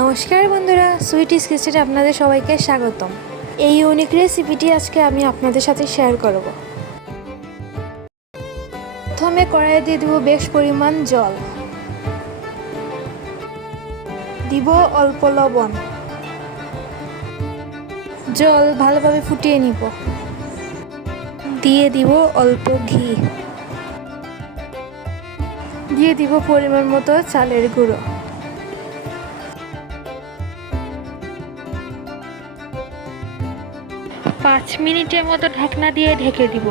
নমস্কার বন্ধুরা, সুইটিস কিচেনে আপনাদের সবাইকে স্বাগতম। এই ইউনিক রেসিপিটি আজকে আমি আপনাদের সাথে শেয়ার করব। প্রথমে কড়াইয়ে দিয়ে দেব বেশ পরিমাণ জল, দিব অল্প লবণ, জল ভালোভাবে ফুটিয়ে নিব, দিয়ে দিব অল্প ঘি, দিয়ে দিব পরিমাণ মতো চালের গুঁড়ো, 5 মিনিটের মতো ঢাকনা দিয়ে ঢেকে দিব।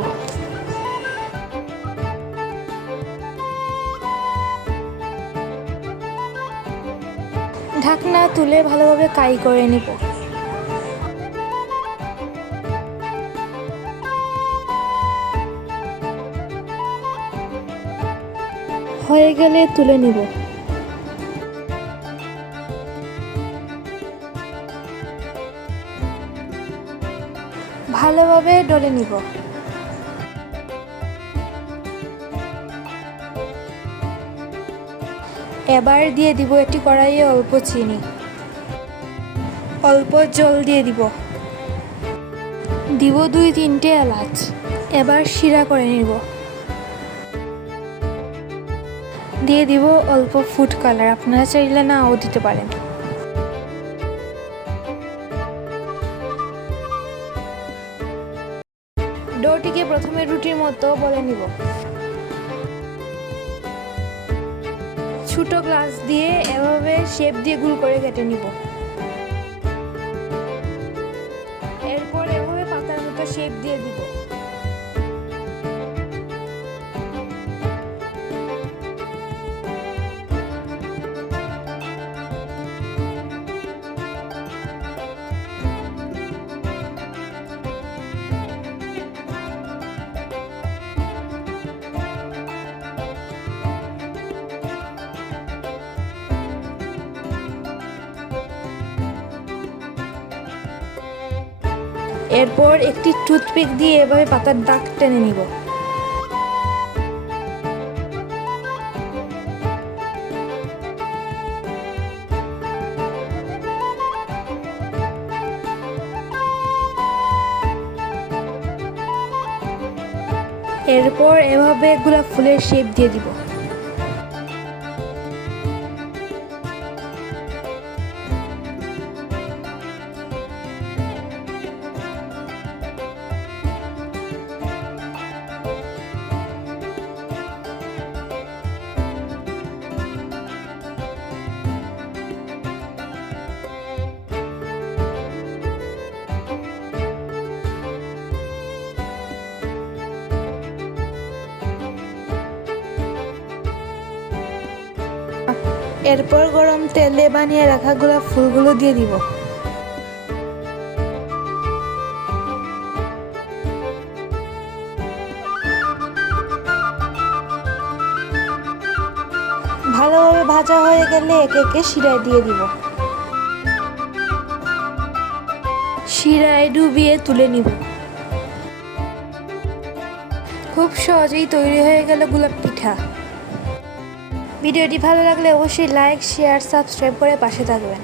ঢাকনা তুলে ভালোভাবে কাই করে নিব। হয়ে গেলে তুলে নিব। ভালোভাবে ডলে নিব। এবার দিয়ে দিব একটি কড়াইয়ে অল্প চিনি, অল্প জল দিয়ে দিব, দিব 2-3টে এলাচ। এবার শিরা করে নিব। দিয়ে দিব অল্প ফুড কালার, আপনারা চাইলে নাও দিতে পারেন। ডোটিকে প্রথমে রুটির মতো বলে নিব। ছোট গ্লাস দিয়ে এভাবে শেপ দিয়ে গোল করে কেটে নিব। এরপর এভাবে পাতার মতো শেপ দিয়ে দিব। এরপর একটি টুথপিক দিয়ে এভাবে পাতার দাগ টেনে নিব। এরপর এভাবে গোলাপ ফুলের শেপ দিয়ে দিব। এরপর গরম তেলে বানিয়ে রাখা গোলাপ ফুলগুলো দিয়ে দিব। ভালোভাবে ভাজা হয়ে গেলে একে একে শিরায় দিয়ে দিব। শিরায় ডুবিয়ে তুলে নিব। খুব সহজেই তৈরি হয়ে গেল গোলাপ পিঠা। ভিডিওটি ভালো লাগলে অবশ্যই লাইক, শেয়ার, সাবস্ক্রাইব করে পাশে থাকবেন।